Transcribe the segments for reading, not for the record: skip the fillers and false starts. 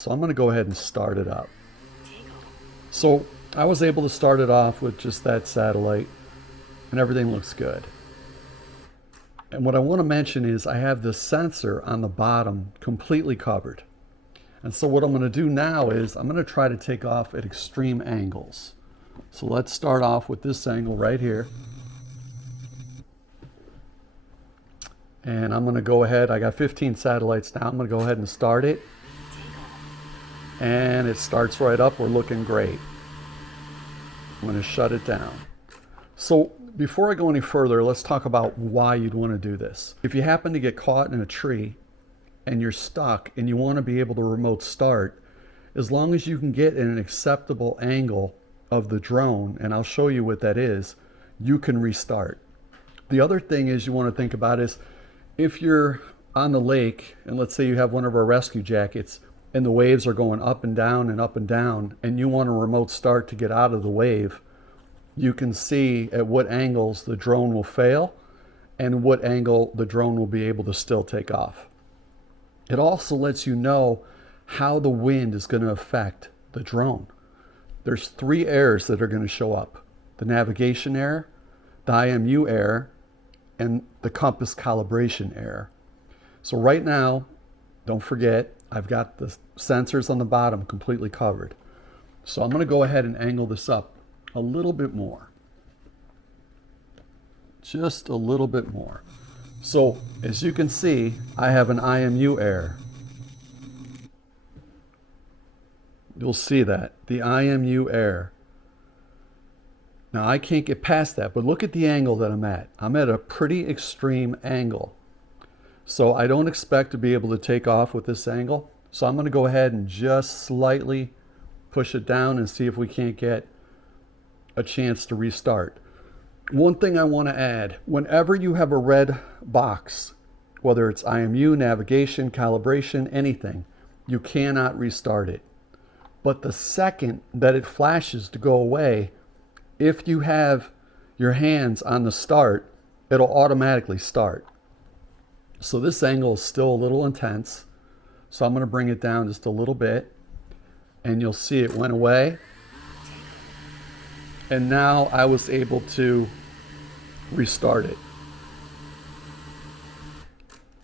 So I'm going to go ahead and start it up. So I was able to start it off with just that satellite and everything looks good. And what I want to mention is I have the sensor on the bottom completely covered. And so what I'm going to do now is I'm going to try to take off at extreme angles. So let's start off with this angle right here. And I'm going to go ahead, I got 15 satellites now, I'm going to go ahead and start it. And it starts right up, we're looking great. I'm going to shut it down. So before I go any further, let's talk about why you'd want to do this. If you happen to get caught in a tree and you're stuck and you want to be able to remote start, as long as you can get in an acceptable angle of the drone, and I'll show you what that is, you can restart. The other thing is you want to think about is if you're on the lake and let's say you have one of our rescue jackets and the waves are going up and down and you want to remote start to get out of the wave, you can see at what angles the drone will fail and what angle the drone will be able to still take off. It also lets you know how the wind is going to affect the drone. There's 3 errors that are going to show up: the navigation error, the IMU error, and the compass calibration error. So right now, don't forget, I've got the sensors on the bottom completely covered. So I'm going to go ahead and angle this up a little bit more. Just a little bit more. So as you can see, I have an IMU error. You'll see that, the IMU error. Now I can't get past that, but look at the angle that I'm at. I'm at a pretty extreme angle. So I don't expect to be able to take off with this angle. So I'm going to go ahead and just slightly push it down and see if we can't get a chance to restart. One thing I want to add, whenever you have a red box, whether it's IMU, navigation, calibration, anything, you cannot restart it. But the second that it flashes to go away, if you have your hands on the start, it'll automatically start. So this angle is still a little intense. So I'm going to bring it down just a little bit and you'll see it went away. And now I was able to restart it.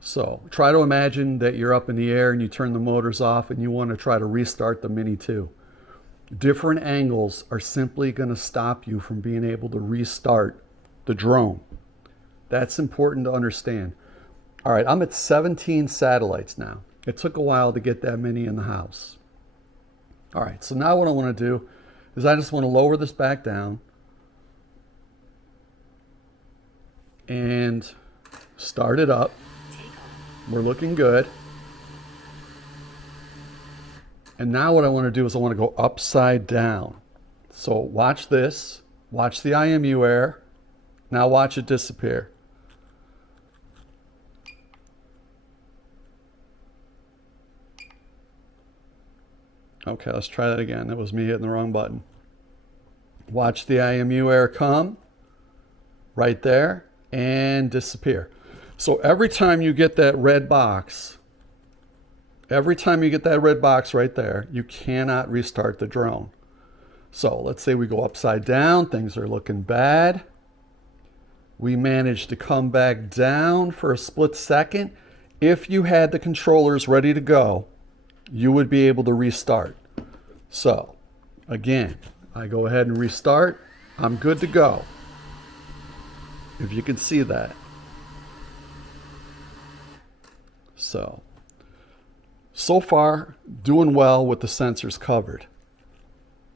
So try to imagine that you're up in the air and you turn the motors off and you want to try to restart the Mini 2. Different angles are simply going to stop you from being able to restart the drone. That's important to understand. All right, I'm at 17 satellites now. It took a while to get that many in the house. All right, so now what I want to do is I just want to lower this back down and start it up. We're looking good. And now what I want to do is I want to go upside down. So watch this. Watch the IMU error. Now watch it disappear. Okay, let's try that again. That was me hitting the wrong button. Watch the IMU error come right there and disappear. So every time you get that red box, right there, you cannot restart the drone. So let's say we go upside down, things are looking bad. We managed to come back down for a split second. If you had the controllers ready to go, you would be able to restart. So again, I go ahead and restart. I'm good to go. If you can see that. So far, doing well with the sensors covered.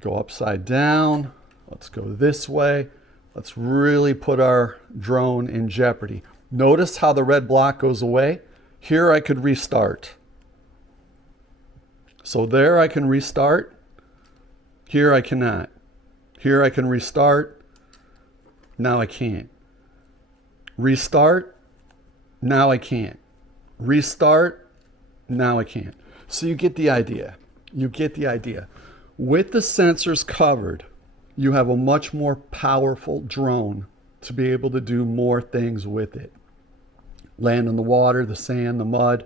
Go upside down. Let's go this way. Let's really put our drone in jeopardy. Notice how the red block goes away. Here I could restart. So there I can restart. Here I cannot. Here I can restart. Now I can't. Restart. Now I can't. Restart. Now I can't. So you get the idea. You get the idea. With the sensors covered, you have a much more powerful drone to be able to do more things with it. Land in the water, the sand, the mud,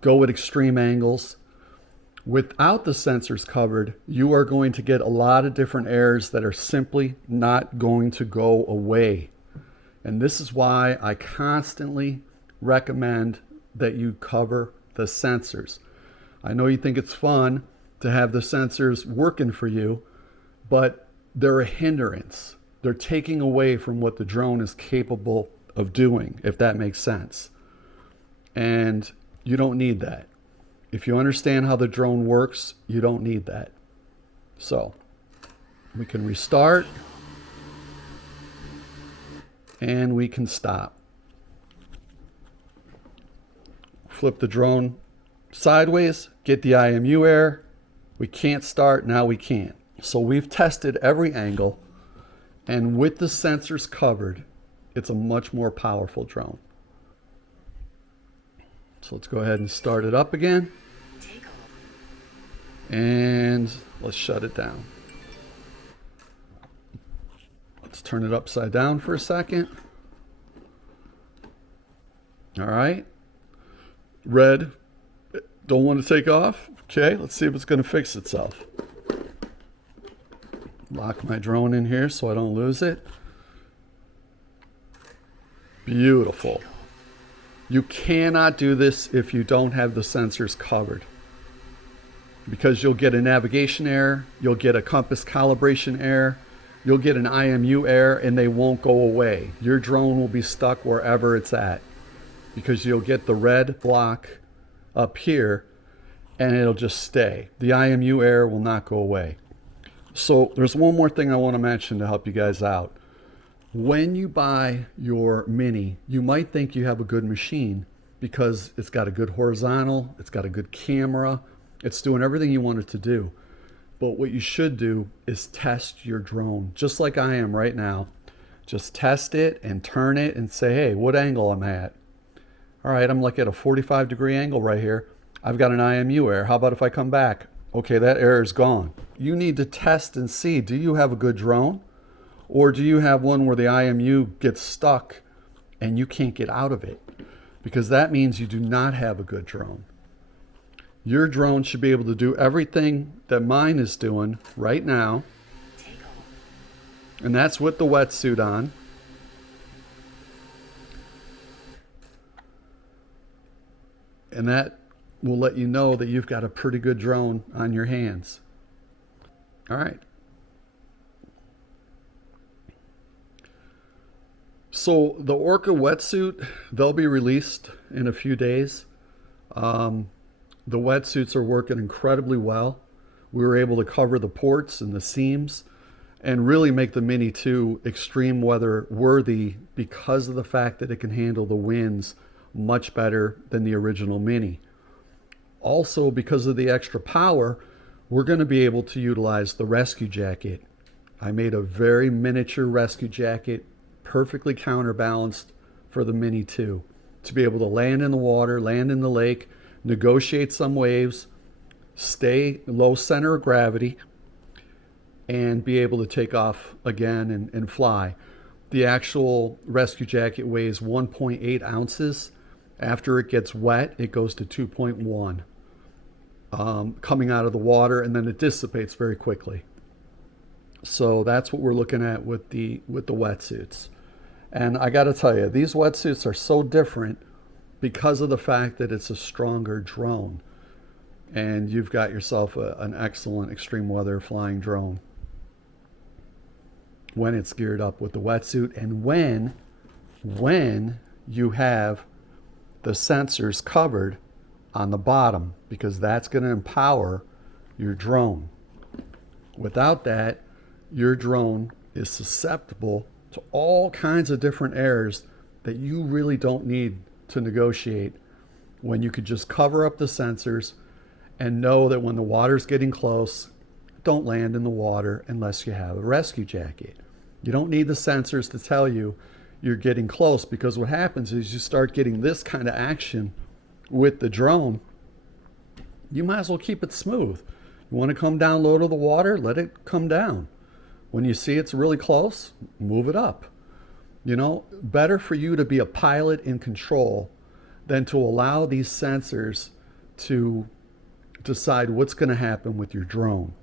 go at extreme angles. Without the sensors covered, you are going to get a lot of different errors that are simply not going to go away. And this is why I constantly recommend that you cover the sensors. I know you think it's fun to have the sensors working for you, but they're a hindrance. They're taking away from what the drone is capable of doing, if that makes sense. And you don't need that. If you understand how the drone works, you don't need that. So we can restart and we can stop. Flip the drone sideways, get the IMU error. We can't start, now we can. So we've tested every angle, and with the sensors covered, it's a much more powerful drone. So let's go ahead and start it up again. And let's shut it down. Let's turn it upside down for a second. All right. Red, don't want to take off. Okay, let's see if it's going to fix itself. Lock my drone in here so I don't lose it. Beautiful. You cannot do this if you don't have the sensors covered, because you'll get a navigation error, you'll get a compass calibration error, you'll get an IMU error, and they won't go away. Your drone will be stuck wherever it's at because you'll get the red block up here and it'll just stay. The IMU error will not go away. So there's one more thing I want to mention to help you guys out. When you buy your Mini, you might think you have a good machine because it's got a good horizontal, it's got a good camera, it's doing everything you want it to do. But what you should do is test your drone, just like I am right now. Just test it and turn it and say, hey, what angle I'm at? All right, I'm like at a 45-degree angle right here. I've got an IMU error. How about if I come back? Okay, that error is gone. You need to test and see, do you have a good drone? Or do you have one where the IMU gets stuck and you can't get out of it? Because that means you do not have a good drone. Your drone should be able to do everything that mine is doing right now. And that's with the wetsuit on. And that will let you know that you've got a pretty good drone on your hands. All right. So the Orca wetsuit, they'll be released in a few days. The wetsuits are working incredibly well. We were able to cover the ports and the seams and really make the Mini 2 extreme weather worthy because of the fact that it can handle the winds much better than the original Mini. Also, because of the extra power, we're going to be able to utilize the rescue jacket. I made a very miniature rescue jacket, perfectly counterbalanced for the Mini 2, to be able to land in the water, land in the lake, negotiate some waves, stay low center of gravity, and be able to take off again and fly. The actual rescue jacket weighs 1.8 ounces. After it gets wet, it goes to 2.1 coming out of the water, and then it dissipates very quickly. So that's what we're looking at with the wetsuits. And I got to tell you, these wetsuits are so different because of the fact that it's a stronger drone. And you've got yourself an excellent extreme weather flying drone when it's geared up with the wetsuit, and when you have the sensors covered on the bottom, because that's going to empower your drone. Without that, your drone is susceptible to all kinds of different errors that you really don't need to negotiate, when you could just cover up the sensors and know that when the water's getting close, don't land in the water unless you have a rescue jacket. You don't need the sensors to tell you you're getting close, because what happens is you start getting this kind of action with the drone. You might as well keep it smooth. You want to come down low to the water, let it come down. When you see it's really close, move it up. You know, better for you to be a pilot in control than to allow these sensors to decide what's going to happen with your drone.